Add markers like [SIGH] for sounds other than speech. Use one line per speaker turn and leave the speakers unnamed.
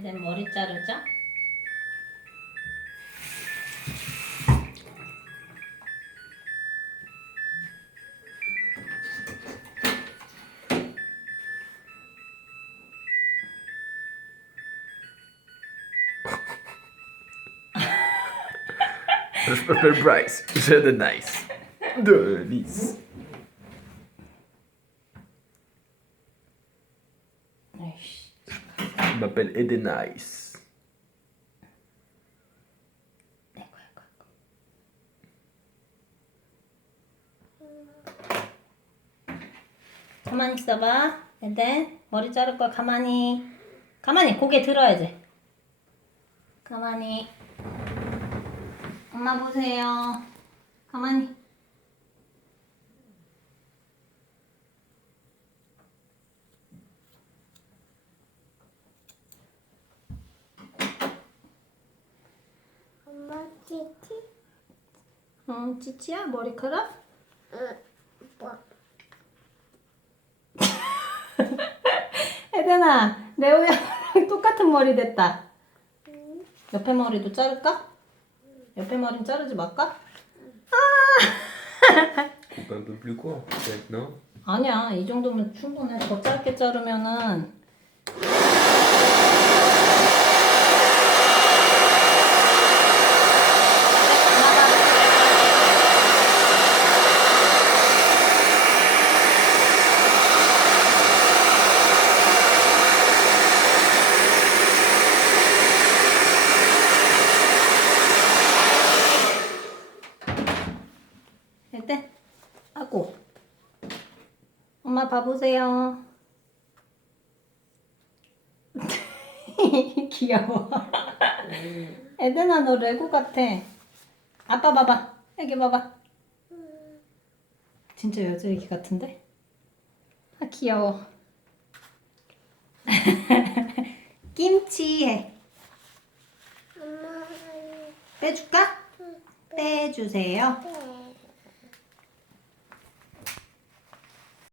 이제 머리 자르죠? [LAUGHS]
Je m'appelle Bryce, j'ai de nice. De nice. M'appelle
아이고, 아이고. 가만히 있어봐. 에덴 머리 자를 거야. 가만히. 가만히 고개 들어야지. 가만히. 엄마 보세요. 가만히.
엄마 치치?
어, 찌찌야 머리카락?
응. 뭐? [LAUGHS]
에덴아, 레오야 [LAUGHS] 똑같은 머리 됐다. 옆에 머리도 자를까? 옆에 머리는 자르지 말까?
Coupe un peu plus court, peut-être, non
아니야, 이 정도면 충분해. 더 짧게 자르면은 에덴, 아고. 엄마 봐보세요. [LAUGHS] 귀여워. 에덴아 너 레고 같아. 아빠 봐봐. 애기 봐봐. 진짜 여자 애기 같은데? 아 귀여워. [LAUGHS] 김치 해. 빼줄까? 빼주세요.